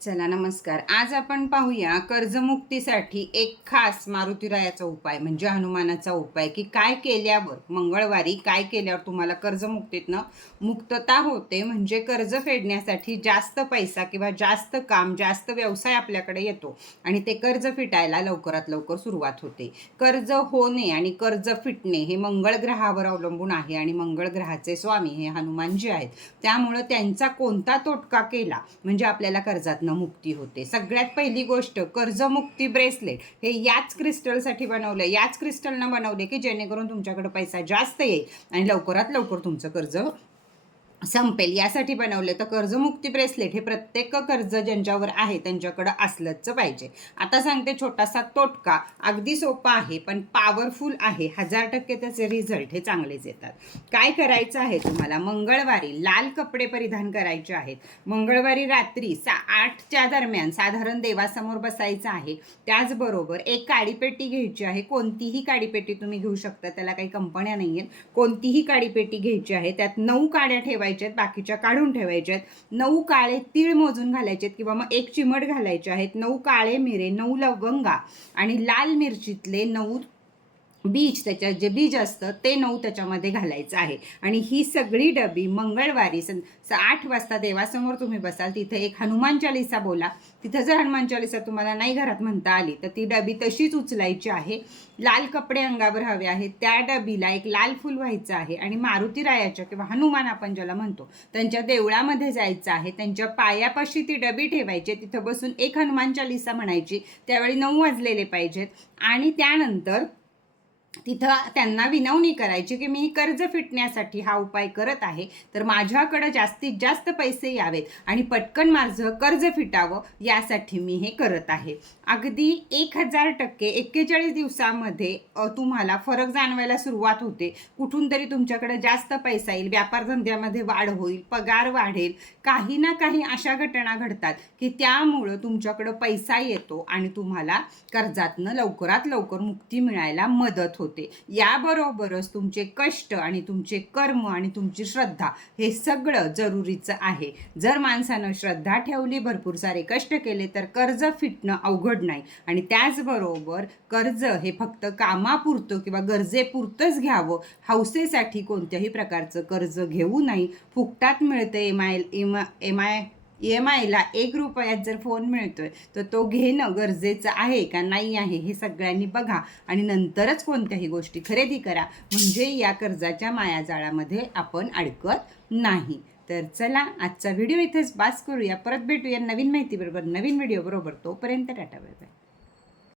चला नमस्कार. आज आपण पाहूया कर्जमुक्तीसाठी एक खास मारुतीरायाचा उपाय म्हणजे हनुमानाचा उपाय की काय केल्यावर मंगळवारी काय केल्यावर तुम्हाला कर्जमुक्तीतनं मुक्तता होते, म्हणजे कर्ज फेडण्यासाठी जास्त पैसा किंवा जास्त काम जास्त व्यवसाय आपल्याकडे येतो आणि ते कर्ज फिटायला लवकरात लवकर सुरुवात होते. कर्ज होणे आणि कर्ज फिटणे हे मंगळ ग्रहावर अवलंबून आहे आणि मंगळ ग्रहाचे स्वामी हे हनुमानजी आहेत. त्यामुळं त्यांचा कोणता तोटका केला म्हणजे आपल्याला कर्जात मुक्ती होते. सगळ्यात पहिली गोष्ट कर्जमुक्ती ब्रेसलेट हे याच क्रिस्टलसाठी बनवले, याच क्रिस्टलनं बनवले की जेणेकरून तुमच्याकडे पैसा जास्त येईल आणि लवकरात लवकर तुमचं कर्ज संपेल यासाठी बनवले. तर कर्जमुक्ती ब्रेसलेट हे प्रत्येक कर्ज ज्यांच्यावर आहे त्यांच्याकडं असलंच पाहिजे. आता सांगते छोटासा तोटका, अगदी सोपा आहे पण पॉवरफुल आहे. 1000% त्याचे रिझल्ट हे चांगलेच येतात. काय करायचं आहे तुम्हाला, मंगळवारी लाल कपडे परिधान करायचे आहेत. मंगळवारी रात्री 8च्या दरम्यान साधारण देवासमोर बसायचं आहे. त्याचबरोबर एक काडीपेटी घ्यायची आहे. कोणतीही काडीपेटी तुम्ही घेऊ शकता, त्याला काही कंपन्या नाही आहेत. कोणतीही काडीपेटी घ्यायची आहे. त्यात 9 काड्या ठेवायच्या, बाकीच्या काढून ठेवायच्या आहेत. 9 काळे तीळ मोजून घालायचे किंवा मग 1 चिमट घालायचे आहेत. 9 काळे मिरे, 9 लवंगा आणि लाल मिरचीतले 9 बीज, त्याच्यात जे बीज असतं ते 9 त्याच्यामध्ये घालायचं आहे. आणि ही सगळी डबी मंगळवारी 8 वाजता देवासमोर तुम्ही बसाल, तिथे एक हनुमान चालीसा बोला. तिथं जर हनुमान चालीसा तुम्हाला नाही घरात म्हणता आली तर ती डबी तशीच उचलायची आहे. लाल कपडे अंगावर हवे आहेत. त्या डबीला एक लाल फूल व्हायचं आहे आणि मारुतीरायाच्या किंवा हनुमान आपण ज्याला म्हणतो त्यांच्या देवळामध्ये जायचं आहे. त्यांच्या पायापाशी ती डबी ठेवायची, तिथं बसून एक हनुमान चालीसा म्हणायची. त्यावेळी 9 वाजलेले पाहिजेत आणि त्यानंतर तिथं त्यांना विनवणी करायची की मी कर्ज फिटण्यासाठी हा उपाय करत आहे, तर माझ्याकडं जास्तीत जास्त पैसे यावेत आणि पटकन माझं कर्ज फिटावं यासाठी मी हे करत आहे. अगदी 1000% 41 दिवसामध्ये तुम्हाला फरक जाणवायला सुरुवात होते. कुठून तरी तुमच्याकडे जास्त पैसा येईल, व्यापार धंद्यामध्ये वाढ होईल, पगार वाढेल, काही ना काही अशा घटना घडतात की त्यामुळं तुमच्याकडं पैसा येतो आणि तुम्हाला कर्जातनं लवकरात लवकर मुक्ती मिळायला मदत होते. याबरोबरच तुमचे कष्ट आणि तुमचे कर्म आणि तुमची श्रद्धा हे सगळं जरुरीचं आहे. जर माणसानं श्रद्धा ठेवली, भरपूर सारे कष्ट केले तर कर्ज फिटणं अवघड नाही. आणि त्याचबरोबर कर्ज हे फक्त कामापुरतं किंवा गरजेपुरतंच घ्यावं, हौसेसाठी कोणत्याही प्रकारचं कर्ज घेऊ नाही. फुकटात मिळतं EMI ला 1 रुपयात जर फोन मिळतोय तर तो घेणं गरजेचं आहे का नाही आहे हे सगळ्यांनी बघा आणि नंतरच कोणत्याही गोष्टी खरेदी करा, म्हणजे या कर्जाच्या मायाजाळामध्ये आपण अडकत नाही. तर चला आजचा व्हिडिओ इथेच बास करूया. परत भेटूया नवीन माहिती बरोबर, नवीन व्हिडिओ बरोबर. तोपर्यंत टाटा बाय बाय.